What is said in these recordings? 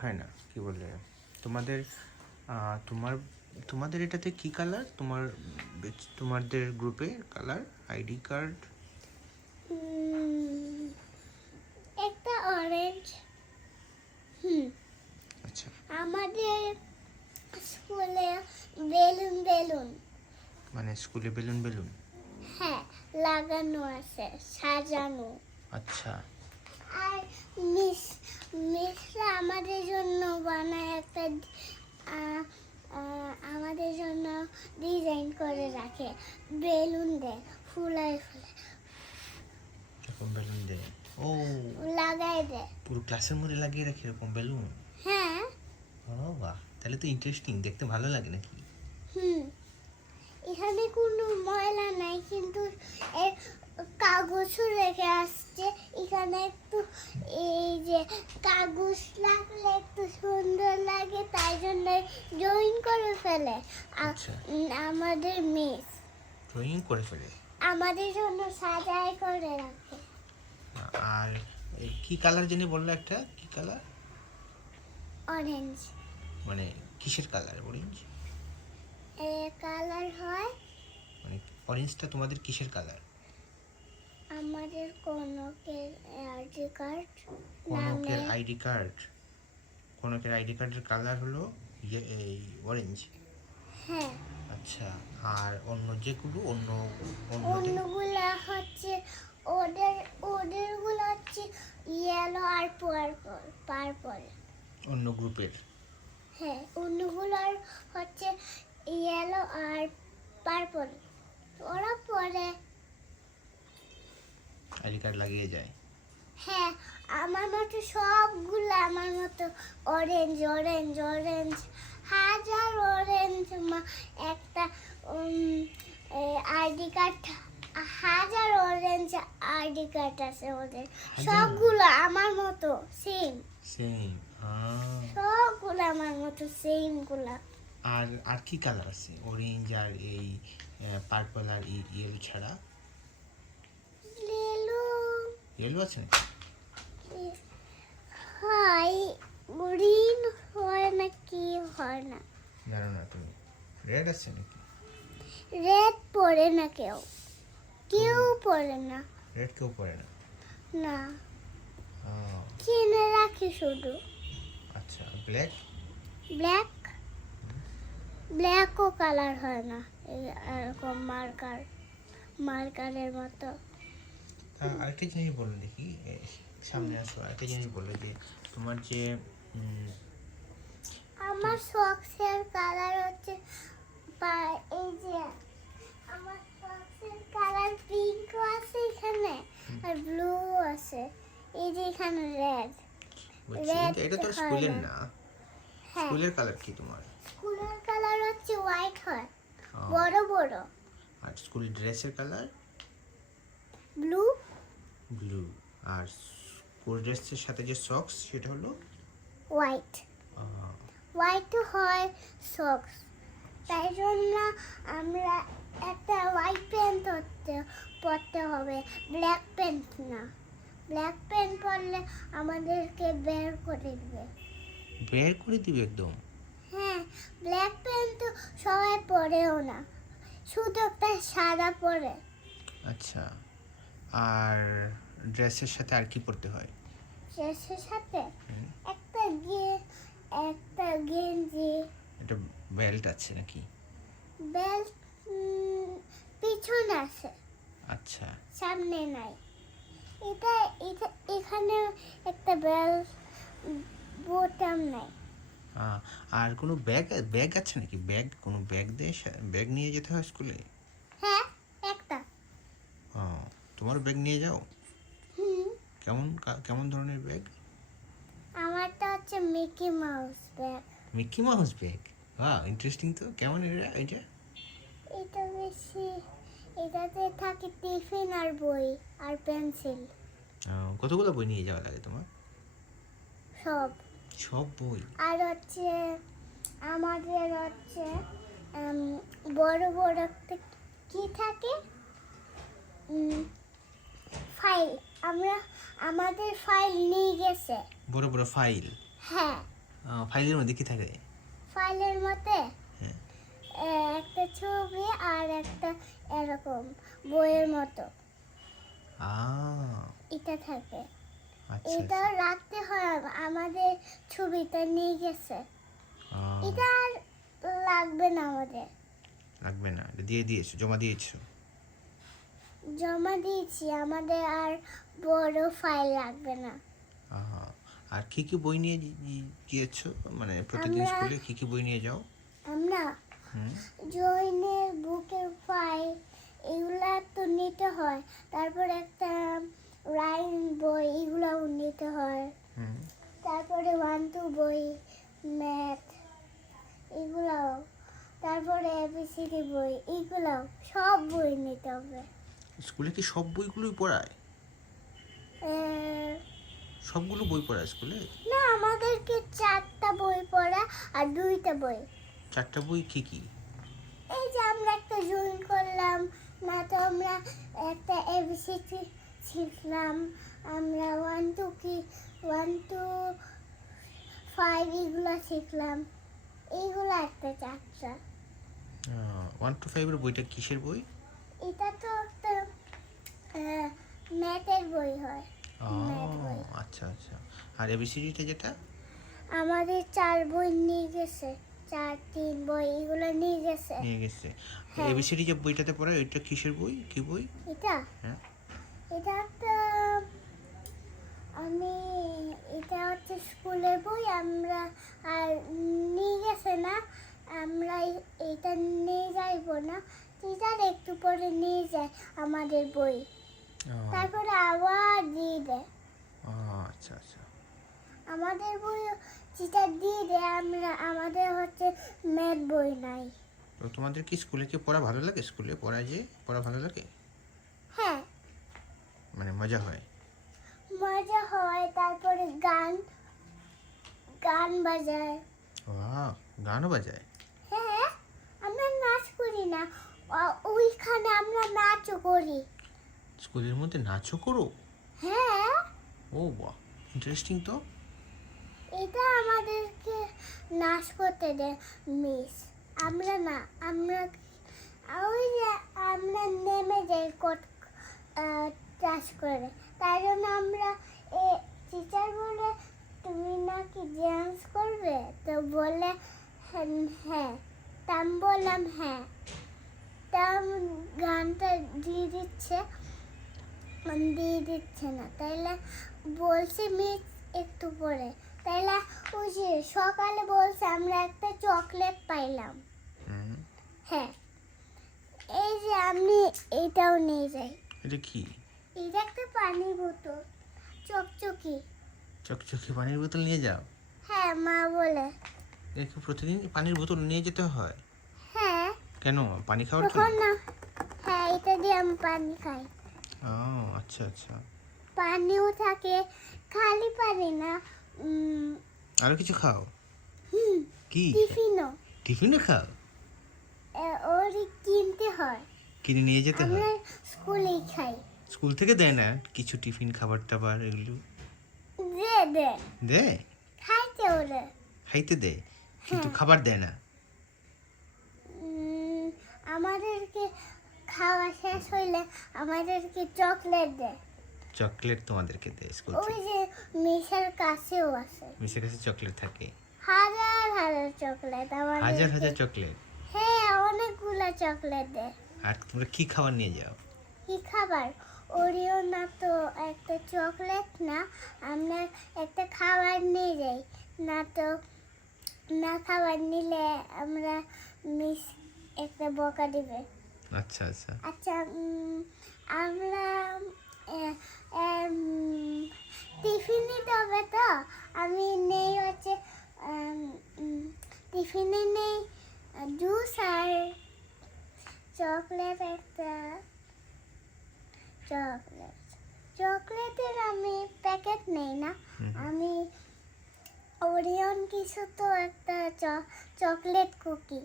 হয় না, কি বলে তোমাদের তোমার তোমাদের এটাতে কি কালার, তোমাদের গ্রুপের কালার আইডি কার্ড? একটা অরেঞ্জ। আচ্ছা, আমাদের স্কুলে বেলুন বেলুন মানে স্কুলে বেলুন বেলুন হ্যাঁ লাগানো আছে, সাজানো। আচ্ছা, আর মিসরা আমাদের জন্য বানায় একটা আমাদের জন্য ডিজাইন করে রাখে, বেলুন দেয়, ফুলায় ফুলায় এরকম বেলুন দেয়। ও, লাগাই দেয়। পুরো ক্লাসের মধ্যে লাগিয়ে রাখে এরকম বেলুন? হ্যাঁ। ও বাহ, তাহলে তো ইন্টারেস্টিং, দেখতে ভালো লাগে নাকি? এখানে কোনো ময়লা নাই, কিন্তু এর কাগজও রেখে আসছে এখানে। একটু এই যে কাগজ লাগলে একটু সুন্দর লাগে, তাই জন্য ড্রয়িং করে ফেলে আচ্ছা। আমাদের মিস। ড্রয়িং করে ফেলে আমাদের জন্য সাজাই করে রাখে। আর এই কি কালার জানি বললো একটা, কি কালার? অরেঞ্জ। মানে কিসের কালার অরেঞ্জ? কালার হয় মানে অরেঞ্জটা তোমাদের কিসের কালার? আমাদের কনকের আইডি কার্ড। কনকের আইডি কার্ড? কনকের আইডি কার্ডের কালার হলো এই অরেঞ্জ? হ্যাঁ। আচ্ছা, আর অন্য যেগুলো অন্যগুলা হচ্ছে ওদেরগুলো হচ্ছে ইয়েলো আর পার্পল। অন্য গ্রুপের? হ্যাঁ, অন্যগুলোর হচ্ছে ইয়েলো আর পার্পল। ওরা পরে আইডি কার্ড লাগিয়ে যায়? হ্যাঁ, আমার মতো সবগুলো আমার মতো অরেঞ্জ অরেঞ্জ অরেঞ্জ, হাজার অরেঞ্জ একটা আইডি কার্ড, হাজার অরেঞ্জ আইডি কার্ড আছে ওদের। সবগুলো আমার মতো সেম। সেম? সবগুলো আমার মতো সেম গুলা। আর আর কি কালার আছে অরেঞ্জ আর এই পার্পল আর ইয়েলো ছাড়া? ইয়েলো আছে নাকি? হয়, গ্রিন হয় না, কি হয় না জানো না তুমি? রেড আছে নাকি? রেড পরে না, কেউ পরে না। রেড কেউ পরে না? না, ও, কিনে রাখি শুধু। আচ্ছা, ব্ল্যাক? ব্ল্যাকও কালার হয় না, এরকম মার্কারের মতো। আরেকটা জিনিস বলো দেখি, সামনে আসো, আরেকটা জিনিস বলো যে তোমার যে আমার সক্সের কালার হচ্ছে এই যে আমার সক্সের কালার পিঙ্কও আছে এখানে, আর ব্লু আছে, এই যে এখানে রেড। এটা তো স্কুলের না। হ্যাঁ, স্কুলের কালার কি তোমার? স্কুলের কালার হচ্ছে হোয়াইট হয়, বড় বড়। আর স্কুল ড্রেসের কালার? ব্লু। আর স্কুল ড্রেসের সাথে যে সক্স সেটা হলো হোয়াইট হয় সক্স, তাই জন্য আমরা একটা হোয়াইট প্যান্ট পরতে হবে, ব্ল্যাক প্যান্ট না। ব্ল্যাক প্যান্ট পরলে আমাদেরকে বের করে দিবে। একদম? হ্যাঁ, ব্ল্যাক প্যান্ট তো সবাই পরেও না, শুধু একটা সাদা পরে। আচ্ছা, আর ড্রেসের সাথে আর কি পরতে হয়? ড্রেসের সাথে একটা গেঞ্জি। এটা বেল্ট আছে নাকি? বেল্ট পিছনে আছে, আচ্ছা, সামনে নাই। এটা এখানে একটা বেল্ট, বোতাম নাই। আর কোনো ব্যাগ আছে নাকি? কোনো ব্যাগ নিয়ে যেতে হয় স্কুলে? হ্যাঁ, একটা। তোমার ব্যাগ নিয়ে যাও? কেমন ধরনের ব্যাগ? আমারটা হচ্ছে Mickey mouse bag. Mickey mouse bag? Interesting তো। কেমন এটা? এটা বেশি, এটাতে থাকে টিফিন আর বই আর পেন্সিল। কতগুলো বই নিয়ে যাওয়া লাগে তোমার? সব বই? আর হচ্ছে আমাদের হচ্ছে বড় বড় একটা কি থাকে, ফাইল। আমাদের ফাইল নিয়ে গেছে। বড় বড় ফাইল? হ্যাঁ, ফাইলের মধ্যে কি থাকে? ফাইলের মধ্যে হ্যাঁ। একটা ছবি আর একটা এরকম বইয়ের মতো এটা থাকে। আচ্ছা এটা আচ্ছা। রাখতে হয়, আমাদের ছবিটা নিয়ে গেছে। এটা আর লাগবে না আমাদের। লাগবে না, এটা দিয়ে দিয়েছো, জমা দিয়েছো? জমা দিয়েছি, আমাদের আর বড় ফাইল লাগবে না। আর কি কি বই নিয়ে গিয়েছো, মানে প্রতিদিন আমরা স্কুলে কি কি বই নিয়ে যাও? আমরা হুম। জৈনের বুকের ফাইল এগুলা তো নিতে হয়, তারপর একটা রাইম বই এগুলাও নিতে হয়, হুম। তারপরে 1-2 বই, ম্যাথ এগুলাও, তারপরে এবিসিডি বই এগুলাও, সব বই নিতে হবে। স্কুলে কি সব বইগুলোই পড়ায়? সবগুলো বই পড়ায় স্কুলে? না, আমাদেরকে 4টা বই পড়া আর 2টা বই। 4টা বই কি কি? এই যে আমরা একটা জয়েন করলাম, না তো আমরা একটা এবিসিডি শিখলাম, আমরা 1-2 কি 1-5 এগুলো শিখলাম, এইগুলো একটা 4টা। 1 to 5 এর বইটা কিসের বই? এটা তো একটা ম্যাথের বই হয়। ম্যাথ বই। আচ্ছা আচ্ছা। আর এবিসিডিটা যেটা? আমাদের 4 বই নিয়ে গেছে, 4-3 বই এগুলো নিয়ে গেছে। নিয়ে গেছে। হ্যাঁ। এবিসিডি যে বইটাতে পড়ায় ওইটা কিসের বই, কি বই? এটা হ্যাঁ। এটা একটা আমি এটা হচ্ছে স্কুলের বই, আমরা আর নিয়ে গেছে না, আমরা এটা নিয়ে যাইবো না, টিচার একটু পরে নিয়ে যায় আমাদের বই, তারপরে আবার দিয়ে দেয়। আচ্ছা আচ্ছা। আমাদের বই টিচার দিয়ে দেয়, আমাদের হচ্ছে ম্যাথ বই নাই। তো তোমাদের কি স্কুলে কি পড়া ভালো লাগে? স্কুলে পড়ায় যে পড়া ভালো লাগে, হ্যাঁ, মানে মজা হয়? মজা হয়, তারপরে গান গান বাজায়। গানও বাজায়? হ্যাঁ, আমরা নাচ করি না, ওইখানে আমরা নাচও করি। স্কুলের মধ্যে নাচও করো? হ্যাঁ, ও বাহ, ইন্টারেস্টিং তো। এটা আমাদেরকে নাচ করতে দেয় মিস। আমরা না, ওই যে আমরা নেমে যাই টাচ করে, তাই জন্য আমরা টিচার বলে তুমি নাকি ডান্স করবে, তো বলে হ্যাঁ, তা আমি বললাম হ্যাঁ, তা গানটা দিয়ে দিচ্ছে না, তাইলে বলছে মিস একটু পরে, তাইলে ওই যে সকালে বলছে আমরা একটা চকলেট পাইলাম। হ্যাঁ, এই যে আমি এটাও নিয়ে যাই। এটা কি? এটা একটা পানির বোতল, চকচকি। চকচকে পানির বোতল নিয়ে যাও? হ্যাঁ, মা বলে। দেখো প্রতিদিন পানির বোতল নিয়ে যেতে হয়? হ্যাঁ, কেন, পানি খাওয়ার তখন জন্য? না, হ্যাঁ, এটা দিয়ে আমি পানি খাই। আচ্ছা আচ্ছা। পানিও থাকে, খালি পানি না, আরো কিছু খাও? কি? টিফিনও। টিফিনও খাও? ওর কিনতে হয়, কিনে নিয়ে যেতে হয়? আমরা স্কুলেই খাই। স্কুল থেকে দেয় না কিছু টিফিন খাবার টাবার এগুলো? দে দেয়? খাইতে ওরে। খাইতে দেয় কিন্তু হ্যাঁ। খাবার দেয় না? আমাদেরকে খাওয়া শেষ হইলে আমাদেরকে চকলেট দেয়। চকলেট তোমাদেরকে দেয় স্কুল ওই থেকে? যে মিশের কাছেও আছে, মিসের কাছে চকলেট থাকে? হাজার হাজার চকলেট আমাদের। হাজার হাজার চকলেট? হ্যাঁ, অনেকগুলা চকলেট দেয়। আর তোমরা কি খাবার নিয়ে যাও? কি খাবার? ওরিও না তো একটা চকলেট না, আমরা একটা খাবার নিয়ে যাই, না তো না খাবার নিলে আমরা মিস একটা বকা দিবে। আচ্ছা আচ্ছা। আচ্ছা, আমরা টিফিন নিতে হবে, তো আমি নেই হচ্ছে টিফিনে নেই জুস আর চকলেট, একটা চকলেটের আমি প্যাকেট নেই না, আমি ওরিয়ন কিছু তো একটা চকলেট কুকি,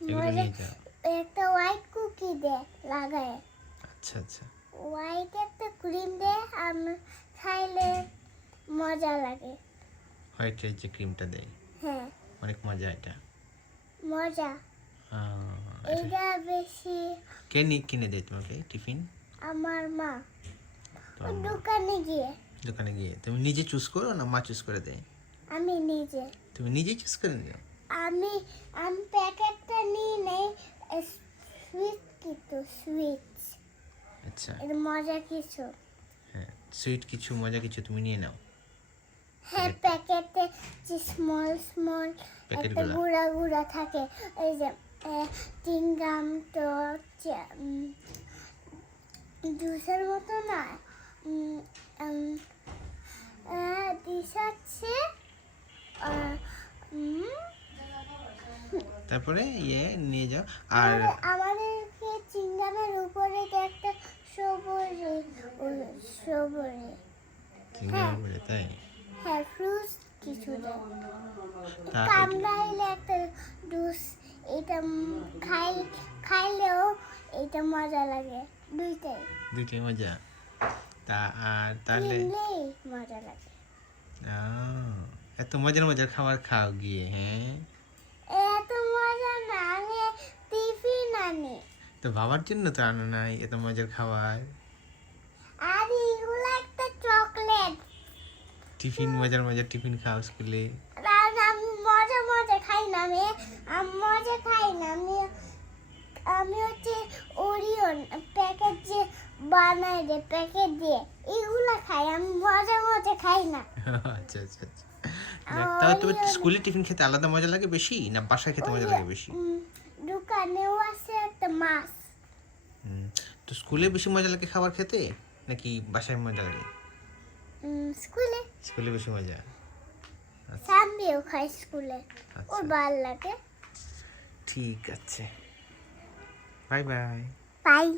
এগুলো নিয়ে যাও? একটা হোয়াইট কুকি দে লাগায়, আচ্ছা আচ্ছা। হোয়াইট একটা ক্রিম দে, আমি খাইলে মজা লাগে। হোয়াইট রাইস যে ক্রিমটা দেয়, হ্যাঁ অনেক মজা এটা। মজা। এটা এটা বেশি কে কিনে দেয় তোমাকে টিফিন? আমার মা তোমার মা। দোকানে গিয়ে। দোকানে গিয়ে তুমি নিজে চুজ করো না মা চুজ করে দেয়? আমি নিজে। তুমি নিজেই চুজ করে নিও? আমি আমি প্যাকেটটা নিয়ে নেই, সুইট কিন্তু সুইটস আচ্ছা, এর মজা কিছু। হ্যাঁ সুইট কিছু মজা কিছু তুমি নিয়ে নাও। হ্যাঁ প্যাকেটে যে স্মল স্মল একটা প্যাকেটগুলো গুঁড়া গুঁড়া থাকে, এই যে চিংগাম তো জুসের মতো না, দিশাচ্ছে তারপরে নিয়ে যাও। আর আমাদেরকে চিংগামের উপরে তো একটা সবুজ সবুজ চিংড়ি বলে তাই? হ্যাঁ ফ্রুটস কিছু দেয়। তা কামড়াইলে একটা জুস, এটা খাইলেও এটা মজা লাগে, দুইটাই দুইটাই মজা। তা আর তাহলে কিনলেই মজা লাগে। এত মজার মজার খাবার খাও গিয়ে, হ্যাঁ? এত মজা না, আমি টিফিন আনি। তো বাবার জন্য তো আনো নাই এত মজার খাবার? আর এগুলো একটা চকলেট। টিফিন মজার মজার টিফিন খাও স্কুলে? আর আমি মজা মজা খাই না, আমি মজা খাই না, আমি হচ্ছে ওরিয়ন প্যাকেট যে বানায় রে প্যাকেট দিয়ে এগুলা খাই, আমি মজা মজা খাই না। আচ্ছা আচ্ছা আচ্ছা। তাহলে তুমি স্কুলে টিফিন খেতে আলাদা মজা লাগে বেশি না বাসায় খেতে মজা লাগে বেশি? দোকানেও আছে একটা মাছ। তো স্কুলে বেশি মজা লাগে খাবার খেতে নাকি বাসায় মজা লাগে? স্কুলে স্কুলে বেশি মজা। সামবেও খাই স্কুলে, আচ্ছা ওর ভালো লাগে। ঠিক আছে, বাই বাই। বাই।